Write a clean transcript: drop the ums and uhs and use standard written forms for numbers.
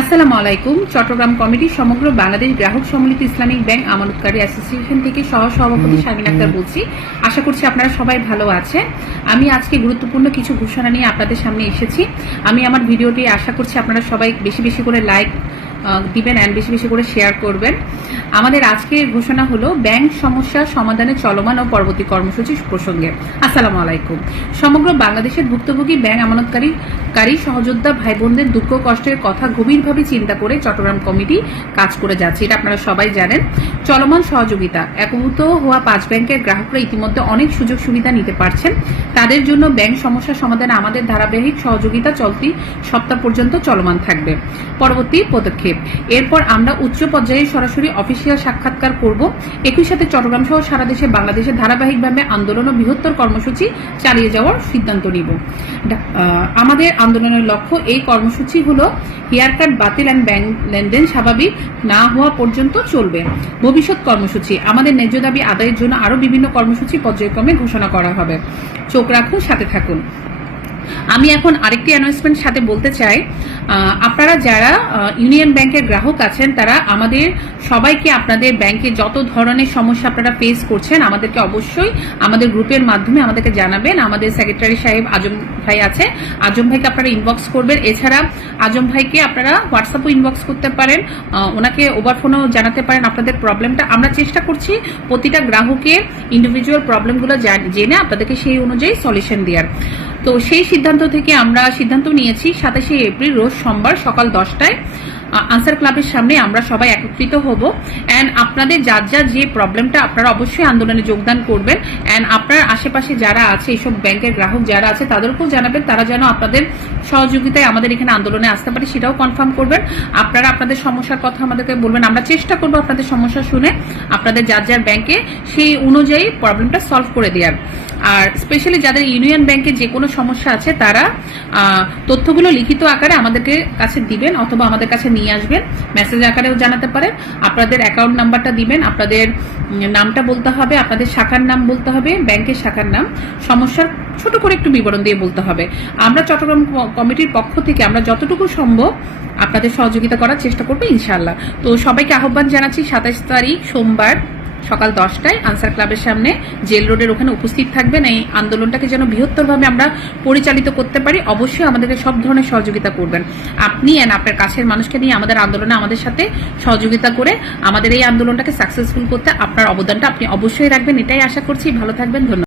আসসালামু আলাইকুম। চট্টগ্রাম কমিটি সমগ্র বাংলাদেশ গ্রাহক সম্মিলিত ইসলামিক ব্যাংক আমানতকারী অ্যাসোসিয়েশন থেকে সহ সভাপতি শারমিন আক্তার বলছি। আশা করছি আপনারা সবাই ভালো আছেন। আমি আজকে গুরুত্বপূর্ণ কিছু ঘোষণা নিয়ে আপনাদের সামনে এসেছি। আমি আমার ভিডিওটি আশা করছি আপনারা সবাই বেশি বেশি করে লাইক দিবেন অ্যান্ড বেশি বেশি করে শেয়ার করবেন। আমাদের আজকের ঘোষণা হলো ব্যাংক সমস্যা সমাধানে চলমান ও পরবর্তী কর্মসূচি প্রসঙ্গে। আসসালামু আলাইকুম। সমগ্র বাংলাদেশের ভুক্তভোগী ব্যাংক আমানতকারী সহযোদ্ধা ভাই বোনদের দুঃখ কষ্টের কথা গভীরভাবে চিন্তা করে চট্টগ্রাম কমিটি কাজ করে যাচ্ছে, এটা আপনারা সবাই জানেন। চলমান সহযোগিতা একভূত হওয়া 5 ব্যাংকের গ্রাহকরা ইতিমধ্যে অনেক সুযোগ সুবিধা নিতে পারছেন। তাদের জন্য ব্যাংক সমস্যা সমাধানে আমাদের ধারাবাহিক সহযোগিতা চলতি সপ্তাহ পর্যন্ত চলমান থাকবে। পরবর্তী পদক্ষেপ, এরপর আমরা উচ্চ পর্যায়ে সরাসরি অফিসিয়াল সাক্ষাৎকার করব। একই সাথে চট্টগ্রাম সহ সারা দেশে বাংলাদেশে ধারাবাহিকভাবে আন্দোলন ও বৃহত্তর কর্মসূচি চালিয়ে যাওয়ার সিদ্ধান্ত নিব। আমাদের আন্দোলনের লক্ষ্য এই কর্মসূচি হলো হেয়ার কাট বাতিল অ্যান্ড ব্যাংক লেনদেন স্বাভাবিক না হওয়া পর্যন্ত চলবে। ভবিষ্যৎ কর্মসূচি, আমাদের ন্যায্য দাবি আদায়ের জন্য আরও বিভিন্ন কর্মসূচি পর্যায়ক্রমে ঘোষণা করা হবে। চোখ রাখুন, সাথে থাকুন। আমি এখন আরেকটি অ্যানাউন্সমেন্ট সাথে বলতে চাই, আপনারা যারা ইউনিয়ন ব্যাংকের গ্রাহক আছেন তারা আমাদের সবাইকে আপনাদের ব্যাংকে যত ধরনের সমস্যা আপনারা ফেস করছেন আমাদেরকে অবশ্যই আমাদের গ্রুপের মাধ্যমে আমাদেরকে জানাবেন। আমাদের সেক্রেটারি সাহেব আজম ভাই আছে, আজম ভাইকে আপনারা ইনবক্স করবেন। এছাড়া আজম ভাইকে আপনারা হোয়াটসঅ্যাপও ইনবক্স করতে পারেন, ওনাকে ওভার ফোনেও জানাতে পারেন আপনাদের প্রবলেমটা। আমরা চেষ্টা করছি প্রতিটা গ্রাহকের ইন্ডিভিজুয়াল প্রবলেমগুলো জেনে আপনাদেরকে সেই অনুযায়ী সলিউশন দেওয়ার। তো সেই সিদ্ধান্ত থেকে আমরা সিদ্ধান্ত নিয়েছি 27শে এপ্রিল রোজ সোমবার সকাল 10টায় আনসার ক্লাবের সামনে আমরা সবাই একত্রিত হব। অ্যান্ড আপনাদের যার যার যে প্রবলেমটা আপনারা অবশ্যই আন্দোলনে যোগদান করবেন। অ্যান্ড আপনার আশেপাশে যারা আছে, এইসব ব্যাংকের গ্রাহক যারা আছে তাদেরকেও জানাবেন, তারা যেন আপনাদের সহযোগিতায় আমাদের এখানে আন্দোলনে আসতে পারে সেটাও কনফার্ম করবেন। আপনারা আপনাদের সমস্যার কথা আমাদেরকে বলবেন, আমরা চেষ্টা করবো আপনাদের সমস্যা শুনে আপনাদের যার যার ব্যাংকে সেই অনুযায়ী প্রবলেমটা সলভ করে দেওয়ার। আর স্পেশালি যাদের ইউনিয়ন ব্যাংকে যে কোনো সমস্যা আছে তারা তথ্যগুলো লিখিত আকারে আমাদেরকে কাছে দিবেন অথবা আমাদের কাছে নিয়ে আসবেন, মেসেজ আকারেও জানাতে পারেন। আপনাদের অ্যাকাউন্ট নাম্বারটা দিবেন, আপনাদের নামটা বলতে হবে, আপনাদের শাখার নাম বলতে হবে, ব্যাংকের শাখার নাম, সমস্যার ছোট করে একটু বিবরণ দিয়ে বলতে হবে। আমরা চট্টগ্রাম কমিটির পক্ষ থেকে আমরা যতটুকু সম্ভব আপনাদের সহযোগিতা করার চেষ্টা করবো ইনশাআল্লাহ। তো সবাইকে আহ্বান জানাচ্ছি 27 তারিখ সোমবার সকাল 10টায় আনসার ক্লাবের সামনে জেল রোডের ওখানে উপস্থিত থাকবেন। এই আন্দোলনটাকে যেন বৃহত্তরভাবে আমরা পরিচালিত করতে পারি অবশ্যই আমাদেরকে সব ধরনের সহযোগিতা করবেন। আপনি আপনার কাছের মানুষকে নিয়ে আমাদের আন্দোলনে আমাদের সাথে সহযোগিতা করে আমাদের এই আন্দোলনটাকে সাকসেসফুল করতে আপনার অবদানটা আপনি অবশ্যই রাখবেন, এটাই আশা করছি। ভালো থাকবেন, ধন্যবাদ।